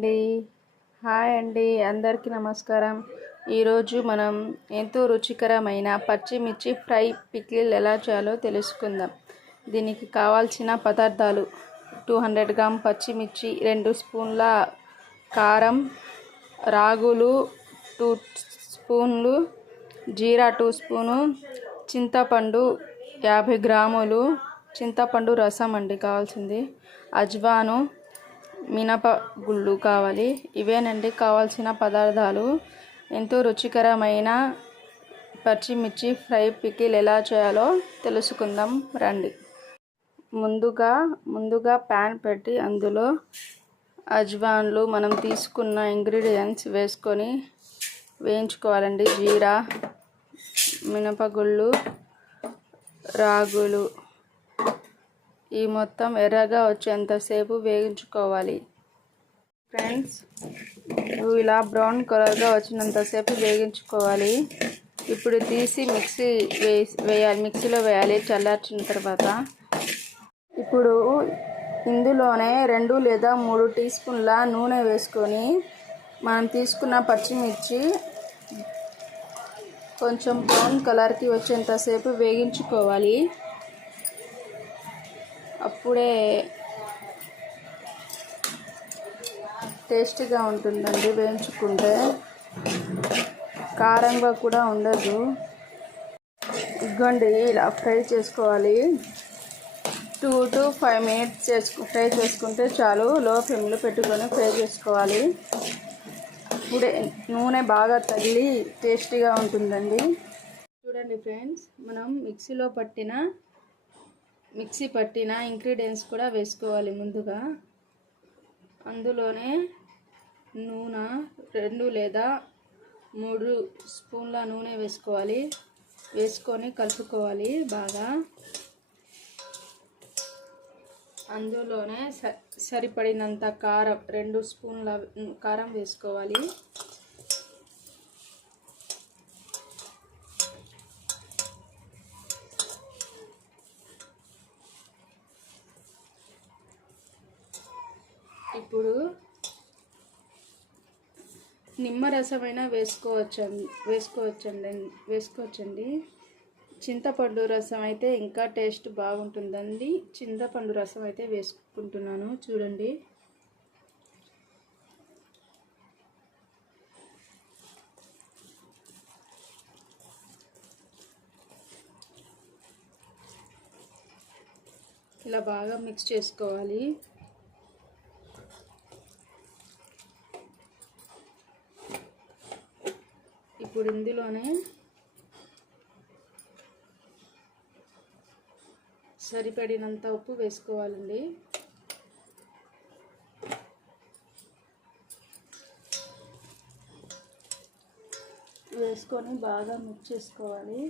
అండి. హాయ్ అండి. అందరికీ నమస్కారం. ఈరోజు మనం ఎంతో రుచికరమైన పచ్చిమిర్చి ఫ్రై పికిల్ ఎలా చేయాలో తెలుసుకుందాం. దీనికి కావాల్సిన పదార్థాలు టూ హండ్రెడ్ గ్రామ్ పచ్చిమిర్చి రెండు స్పూన్ల కారం రాగులు టూ స్పూన్లు జీరా టూ స్పూను చింతపండు యాభై గ్రాములు చింతపండు రసం అండి కావాల్సింది. అజ్వాను మినప గుళ్ళు కావాలి. ఇవేనండి కావాల్సిన పదార్థాలు. ఎంతో రుచికరమైన పచ్చిమిర్చి ఫ్రై పికిల్ ఎలా చేయాలో తెలుసుకుందాం. రండి. ముందుగా ముందుగా ప్యాన్ పెట్టి అందులో అజ్వాన్లు మనం తీసుకున్న ఇంగ్రీడియంట్స్ వేసుకొని వేయించుకోవాలండి. జీరా మినపగుళ్ళు రాగులు ఈ మొత్తం ఎర్రగా వచ్చేంతసేపు వేగించుకోవాలి ఫ్రెండ్స్ ఇలా బ్రౌన్ కలర్గా వచ్చినంతసేపు వేగించుకోవాలి. ఇప్పుడు తీసి మిక్సీ వేసి వేయాలి మిక్సీలో వేయాలి చల్లార్చిన తర్వాత. ఇప్పుడు ఇందులోనే రెండు లేదా మూడు టీ స్పూన్ల నూనె వేసుకొని మనం తీసుకున్న పచ్చిమిర్చి కొంచెం బ్రౌన్ కలర్కి వచ్చేంతసేపు వేగించుకోవాలి. అప్పుడే టేస్టీగా ఉంటుందండి వేయించుకుంటే. కారంగా కూడా ఉండదు. ఇగ్గండి ఇలా ఫ్రై చేసుకోవాలి. టూ టు ఫైవ్ మినిట్స్ చేసుకు ఫ్రై చేసుకుంటే చాలు. లో ఫ్లేమ్లో పెట్టుకొని ఫ్రై చేసుకోవాలి. ఇప్పుడే నూనె బాగా తగిలి టేస్టీగా ఉంటుందండి. చూడండి ఫ్రెండ్స్ మనం మిక్సీలో పట్టిన మిక్సీ పట్టిన ఇంగ్రీడియంట్స్ కూడా వేసుకోవాలి ముందుగా. అందులోనే నూనె రెండు లేదా మూడు స్పూన్ల నూనె వేసుకోవాలి. వేసుకొని కలుపుకోవాలి బాగా. అందులోనే సరిపడినంత కారం రెండు స్పూన్ల కారం వేసుకోవాలి. ఇప్పుడు నిమ్మరసమైనా వేసుకోవచ్చండి వేసుకోవచ్చండి వేసుకోవచ్చండి. చింతపండు రసం అయితే ఇంకా టేస్ట్ బాగుంటుందండి. చింతపండు రసం అయితే వేసుకుంటున్నాను చూడండి. ఇలా బాగా మిక్స్ చేసుకోవాలి. ఇప్పుడు ఇందులోనే సరిపడినంత ఉప్పు వేసుకోవాలండి. వేసుకొని బాగా మిక్స్ చేసుకోవాలి.